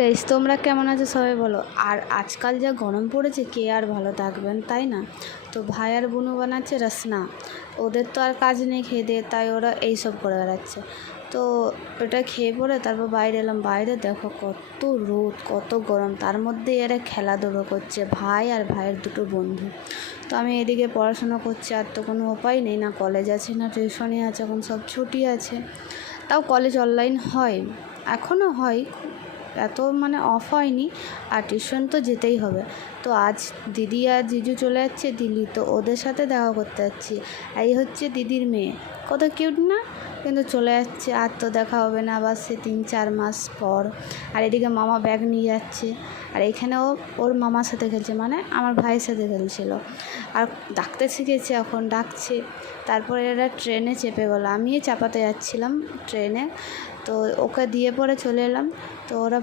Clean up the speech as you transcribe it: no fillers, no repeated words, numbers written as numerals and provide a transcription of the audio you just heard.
Guys, তোমরা কেমন আছো সবাই বলো। আর আজকাল যা গরম পড়েছে, কে আর ভালো থাকবেন, তাই না? তো ভাই আর বোনু বানাচ্ছে রসনা। ওদের তো আর কাজ নেই খেয়ে দিয়ে, তাই ওরা এইসব করে বেড়াচ্ছে। তো ওটা খেয়ে পরে তারপর বাইরে এলাম। বাইরে দেখো কত রোদ, কত গরম, তার মধ্যে এরা খেলাধুলো করছে, ভাই আর ভাইয়ের দুটো বন্ধু। তো আমি এদিকে পড়াশোনা করছি, আর তো কোনো উপায় নেই, না কলেজ আছে না টিউশনই আছে, এখন সব ছুটি আছে। তাও কলেজ অনলাইন হয়, এখনও হয়, এত অফ হয়নি। আর টিউশন তো যেতেই হবে। তো আজ দিদি আর জিজু চলে যাচ্ছে দিল্লি, তো ওদের সাথে দেখা করতে যাচ্ছি। এই হচ্ছে দিদির মেয়ে, কত কিউট না? কিন্তু চলে যাচ্ছে, আর তো দেখা হবে না, আবার সে 3-4 মাস পর। আর এদিকে মামা ব্যাগ নিয়ে যাচ্ছে, আর এখানেও ওর মামার সাথে খেলছে, আমার ভাইয়ের সাথে খেলছিল। আর ডাকতে শিখেছে, এখন ডাকছে। তারপরে এরা ট্রেনে চেপে গেলো, আমিই চাপাতে যাচ্ছিলাম ট্রেনে। তো ওকে দিয়ে পরে চলে এলাম। তো ওরা